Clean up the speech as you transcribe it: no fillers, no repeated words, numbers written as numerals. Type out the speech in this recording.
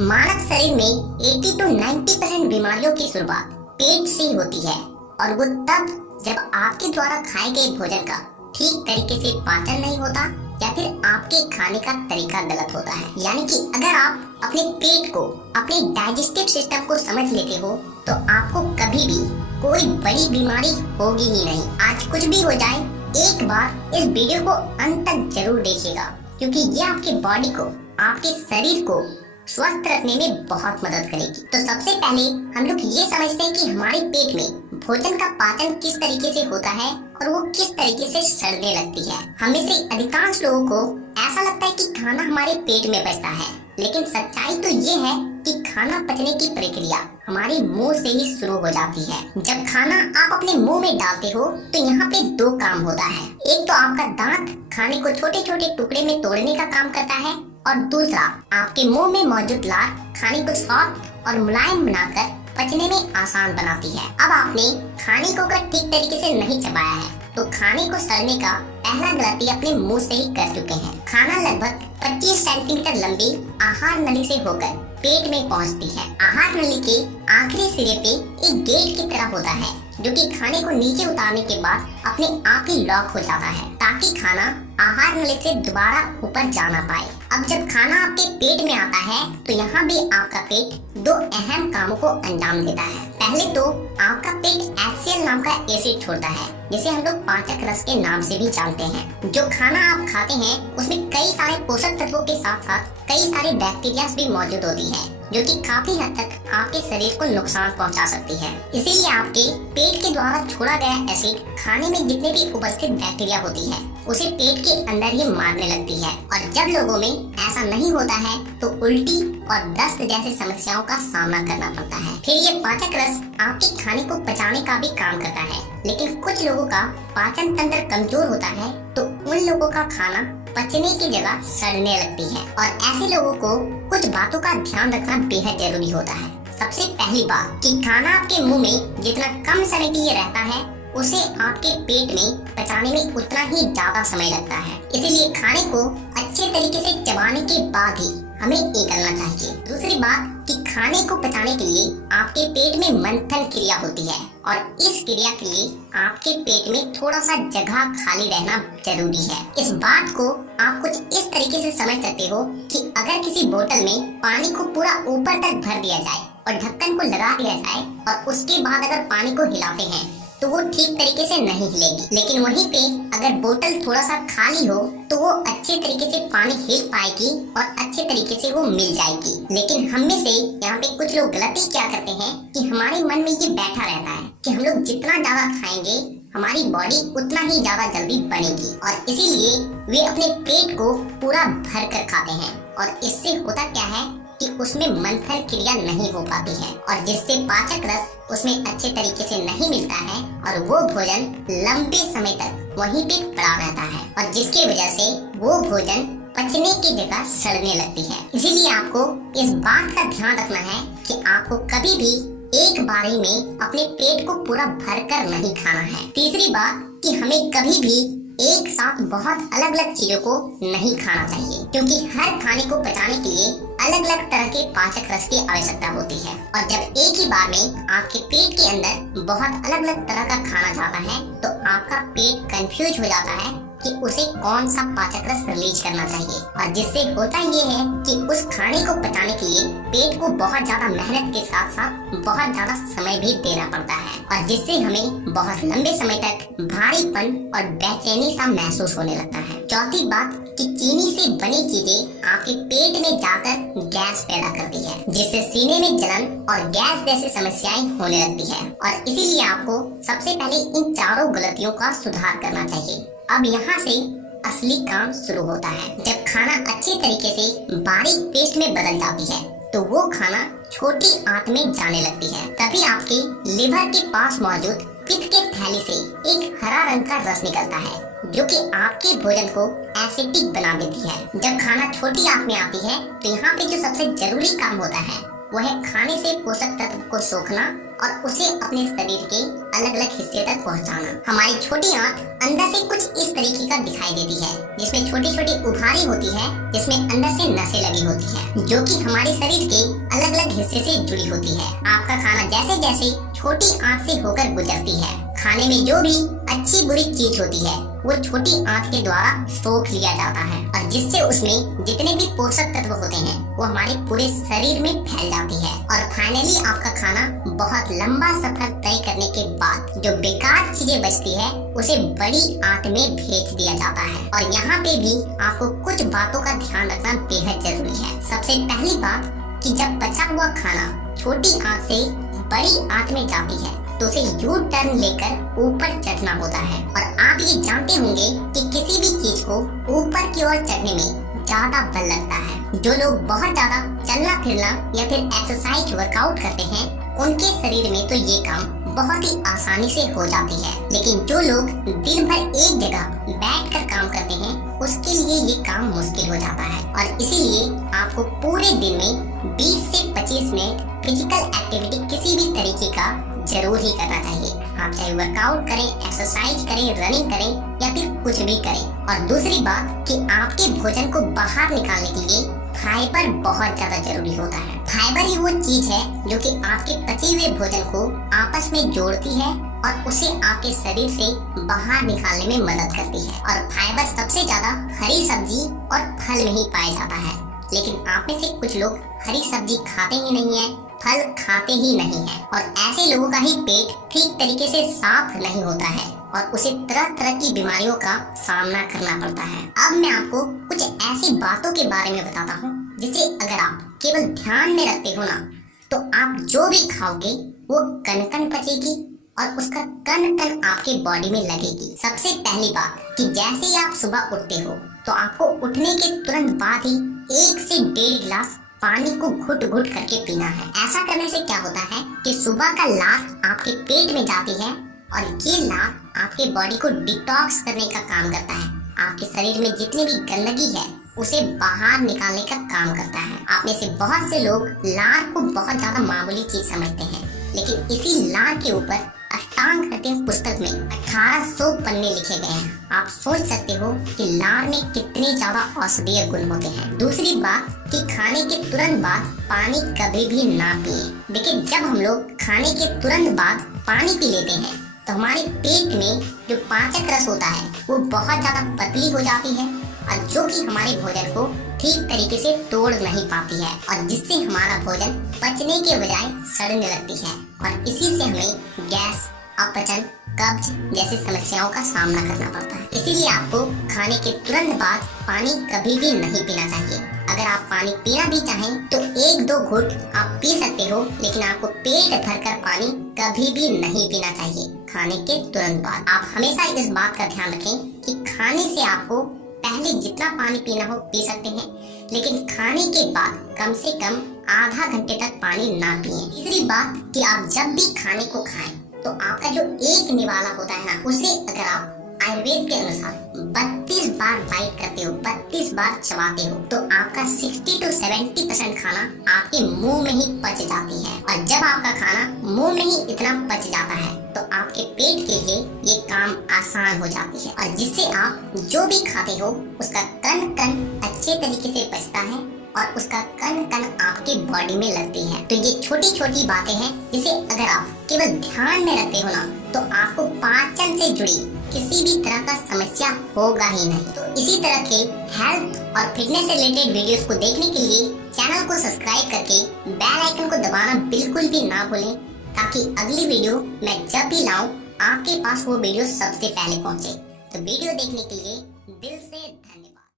मानव शरीर में 80 to 90% बीमारियों की शुरुआत पेट से ही होती है और वो तब जब आपके द्वारा खाए गए भोजन का ठीक तरीके से पाचन नहीं होता या फिर आपके खाने का तरीका गलत होता है। यानी कि अगर आप अपने पेट को, अपने डाइजेस्टिव सिस्टम को समझ लेते हो तो आपको कभी भी कोई बड़ी बीमारी होगी ही नहीं। आज कुछ भी हो जाए, एक बार इस वीडियो को अंत तक जरूर देखिएगा क्योंकि ये आपके बॉडी को, आपके शरीर को स्वस्थ रखने में बहुत मदद करेगी। तो सबसे पहले हम लोग ये समझते हैं कि हमारे पेट में भोजन का पाचन किस तरीके से होता है और वो किस तरीके से सड़ने लगती है। हम में से अधिकांश लोगों को ऐसा लगता है कि खाना हमारे पेट में बचता है, लेकिन सच्चाई तो ये है कि खाना पचने की प्रक्रिया हमारे मुंह से ही शुरू हो जाती है। जब खाना आप अपने मुंह में डालते हो तो यहाँ पे दो काम होता है। एक तो आपका दांत खाने को छोटे छोटे टुकड़े में तोड़ने का काम करता है और दूसरा आपके मुंह में मौजूद लार खाने को सॉफ्ट और मुलायम बनाकर पचने में आसान बनाती है। अब आपने खाने को अगर ठीक तरीके से नहीं चबाया है तो खाने को सड़ने का पहला गलती अपने मुंह से ही कर चुके हैं। खाना लगभग 25 सेंटीमीटर लंबी आहार नली से होकर पेट में पहुंचती है। आहार नली के आखिरी सिरे पे एक गेट की तरह होता है जो कि खाने को नीचे उतारने के बाद अपने आप ही लॉक हो जाता है ताकि खाना आहार नली से दोबारा ऊपर जाना पाए। अब जब खाना आपके पेट में आता है तो यहाँ भी आपका पेट दो अहम कामों को अंजाम देता है। पहले तो आपका पेट HCl नाम का एसिड छोड़ता है जिसे हम लोग पाचक रस के नाम से भी जानते हैं। जो खाना आप खाते हैं उसमें कई सारे पोषक तत्वों के साथ साथ कई सारे बैक्टीरिया भी मौजूद होती है जो कि काफी हद तक आपके शरीर को नुकसान पहुंचा सकती है। इसीलिए आपके पेट के द्वारा छोड़ा गया एसिड खाने में जितने भी उपस्थित बैक्टीरिया होती है उसे पेट के अंदर ही मारने लगती है और जब लोगों में ऐसा नहीं होता है तो उल्टी और दस्त जैसी समस्याओं का सामना करना पड़ता है। फिर ये पाचक रस आपके खाने को पचाने का भी काम करता है, लेकिन कुछ लोगों का पाचन तंत्र कमजोर होता है तो उन लोगों का खाना पचने की जगह सड़ने लगती है और ऐसे लोगों को कुछ बातों का ध्यान रखना बेहद जरूरी होता है। सबसे पहली बात कि खाना आपके मुंह में जितना कम समय के लिए रहता है उसे आपके पेट में पचाने में उतना ही ज्यादा समय लगता है। इसीलिए खाने को अच्छे तरीके से चबाने के बाद ही हमें निकलना चाहिए। दूसरी बात कि खाने को पचाने के लिए आपके पेट में मंथन क्रिया होती है और इस क्रिया के लिए आपके पेट में थोड़ा सा जगह खाली रहना जरूरी है। इस बात को आप कुछ इस तरीके से समझ सकते हो कि अगर किसी बोतल में पानी को पूरा ऊपर तक भर दिया जाए और ढक्कन को लगा दिया जाए और उसके बाद अगर पानी को हिलाते हैं तो वो ठीक तरीके से नहीं हिलेगी, लेकिन वहीं पे अगर बोतल थोड़ा सा खाली हो तो वो अच्छे तरीके से पानी हिल पाएगी और अच्छे तरीके से वो मिल जाएगी। लेकिन हम में से यहाँ पे कुछ लोग गलती क्या करते हैं कि हमारे मन में ये बैठा रहता है कि हम लोग जितना ज्यादा खाएंगे हमारी बॉडी उतना ही ज्यादा जल्दी बनेगी और इसीलिए वे अपने पेट को पूरा भर कर खाते हैं और इससे होता क्या है कि उसमें मंथन क्रिया नहीं हो पाती है और जिससे पाचक रस उसमें अच्छे तरीके से नहीं मिलता है और वो भोजन लंबे समय तक वहीं पे पड़ा रहता है और जिसकी वजह से वो भोजन पचने की जगह सड़ने लगती है। इसीलिए आपको इस बात का ध्यान रखना है कि आपको कभी भी एक बारी में अपने पेट को पूरा भरकर नहीं खाना है। तीसरी बात कि हमें कभी भी एक साथ बहुत अलग अलग चीजों को नहीं खाना चाहिए क्योंकि हर खाने को पचाने के लिए अलग अलग तरह के पाचक रस की आवश्यकता होती है और जब एक ही बार में आपके पेट के अंदर बहुत अलग अलग तरह का खाना जाता है तो आपका पेट कंफ्यूज हो जाता है कि उसे कौन सा पाचक रस रिलीज करना चाहिए और जिससे होता ये है कि उस खाने को पचाने के लिए पेट को बहुत ज्यादा मेहनत के साथ साथ बहुत ज्यादा समय भी देना पड़ता है और जिससे हमें बहुत लंबे समय तक भारीपन और बेचैनी सा महसूस होने लगता है। चौथी बात कि चीनी से बनी चीजें आपके पेट में जाकर गैस पैदा करती है जिससे सीने में जलन और गैस जैसी समस्याएं होने लगती है और इसीलिए आपको सबसे पहले इन चारों गलतियों का सुधार करना चाहिए। अब यहाँ से असली काम शुरू होता है। जब खाना अच्छे तरीके से बारीक पेस्ट में बदल जाती है तो वो खाना छोटी आंत में जाने लगती है। तभी आपके लिवर के पास मौजूद पित्त के थैली से एक हरा रंग का रस निकलता है जो कि आपके भोजन को एसिडिक बना देती है। जब खाना छोटी आंत में आती है तो यहाँ पे जो सबसे जरूरी काम होता है वो है खाने से पोषक तत्व को सोखना और उसे अपने शरीर के अलग अलग हिस्से तक पहुंचाना। हमारी छोटी आंत अंदर से कुछ इस तरीके का दिखाई देती है, जिसमें छोटी छोटी उभारी होती है, जिसमें अंदर से नसें लगी होती है, जो कि हमारे शरीर के अलग अलग हिस्से से जुड़ी होती है। आपका खाना जैसे जैसे छोटी आंत से होकर गुजरती है, खाने में जो भी अच्छी बुरी चीज होती है वो छोटी आंत के द्वारा सोख लिया जाता है, और जिससे उसमें जितने भी पोषक तत्व होते हैं वो हमारे पूरे शरीर में फैल जाती है। और फाइनली आपका खाना बहुत लंबा सफर तय करने के बाद जो बेकार चीजें बचती है उसे बड़ी आंत में भेज दिया जाता है। और यहाँ पे भी आपको कुछ बातों का ध्यान रखना बेहद जरूरी है। सबसे पहली बात कि जब बचा हुआ खाना छोटी आंत से बड़ी आंत में जाती है तो उसे यू टर्न लेकर ऊपर चढ़ना होता है। और आप ये जानते होंगे कि किसी भी चीज को ऊपर की ओर चढ़ने में ज्यादा बल लगता है। जो लोग बहुत ज्यादा चलना फिरना या फिर एक्सरसाइज वर्कआउट करते हैं उनके शरीर में तो ये काम बहुत ही आसानी से हो जाती है, लेकिन जो लोग दिन भर एक जगह बैठकर काम करते हैं उसके लिए ये काम मुश्किल हो जाता है। और इसीलिए आपको पूरे दिन में 20 से 25 मिनट फिजिकल एक्टिविटी किसी भी तरीके का जरूर ही करना चाहिए। आप चाहे वर्कआउट करें, एक्सरसाइज करें, रनिंग करें या फिर कुछ भी करें। और दूसरी बात कि आपके भोजन को बाहर निकालने के लिए फाइबर बहुत ज्यादा जरूरी होता है। फाइबर ही वो चीज है जो कि आपके पचे हुए भोजन को आपस में जोड़ती है और उसे आपके शरीर से बाहर निकालने में मदद करती है। और फाइबर सबसे ज्यादा हरी सब्जी और फल में ही पाया जाता है, लेकिन आप में से कुछ लोग हरी सब्जी खाते ही नहीं है, फल खाते ही नहीं है, और ऐसे लोगों का ही पेट ठीक तरीके से साफ नहीं होता है और उसे तरह तरह की बीमारियों का सामना करना पड़ता है। अब मैं आपको कुछ ऐसी बातों के बारे में बताता हूँ जिसे अगर आप केवल ध्यान में रखते हो ना तो आप जो भी खाओगे वो कन कन पचेगी और उसका कन कन आपके बॉडी में लगेगी। सबसे पहली बात कि जैसे ही आप सुबह उठते हो तो आपको उठने के तुरंत बाद ही 1 से 1.5 गिलास पानी को घुट घुट करके पीना है। ऐसा करने से क्या होता है कि सुबह का लार आपके पेट में जाती है और ये लार आपके बॉडी को डिटॉक्स करने का काम करता है। आपके शरीर में जितनी भी गंदगी है उसे बाहर निकालने का काम करता है। आप में से बहुत से लोग लार को बहुत ज्यादा मामूली चीज समझते हैं, लेकिन इसी लार के ऊपर अष्टांग हृदय पुस्तक में 1800 पन्ने लिखे गए हैं। आप सोच सकते हो कि लार में कितने ज्यादा औषधीय गुण होते हैं। दूसरी बात कि खाने के तुरंत बाद पानी कभी भी ना पिए। देखिए, जब हम लोग खाने के तुरंत बाद पानी पी लेते हैं तो हमारे पेट में जो पाचक रस होता है वो बहुत ज्यादा पतली हो जाती है और जो कि हमारे भोजन को ठीक तरीके से तोड़ नहीं पाती है, और जिससे हमारा भोजन पचने के बजाय सड़ने लगती है और इसी से हमें गैस, अपचन, कब्ज जैसी समस्याओं का सामना करना पड़ता है। इसीलिए आपको खाने के तुरंत बाद पानी कभी भी नहीं पीना चाहिए। अगर आप पानी पीना भी चाहें तो 1-2 घुट आप पी सकते हो, लेकिन आपको पेट भरकर पानी कभी भी नहीं पीना चाहिए खाने के तुरंत बाद। आप हमेशा इस बात का ध्यान रखें कि खाने से आपको पहले जितना पानी पीना हो पी सकते हैं, लेकिन खाने के बाद कम से कम आधा घंटे तक पानी ना पिए। तीसरी बात कि आप जब भी खाने को खाएं तो आपका जो एक निवाला होता है ना, उसे अगर आप आयुर्वेद के अनुसार 32 बार बाइट करते हो, 32 बार चबाते हो, तो आपका 60 to 70% खाना आपके मुंह में ही पच जाती है। और जब आपका खाना मुंह में ही इतना पच जाता है तो आपके पेट के लिए ये काम आसान हो जाती है, और जिससे आप जो भी खाते हो उसका कण कण अच्छे तरीके से पचता है और उसका कण कण आपके बॉडी में लगती है। तो ये छोटी छोटी बातें हैं जिसे अगर आप केवल ध्यान में रखते हो ना तो आपको पाचन से जुड़ी किसी भी तरह का समस्या होगा ही नहीं। तो इसी तरह के हेल्थ और फिटनेस से रिलेटेड वीडियोस को देखने के लिए चैनल को सब्सक्राइब करके बेल आइकन को दबाना बिल्कुल भी ना भूलें, ताकि अगली वीडियो मैं जब भी लाऊं आपके पास वो वीडियो सबसे पहले पहुंचे। तो वीडियो देखने के लिए दिल से धन्यवाद।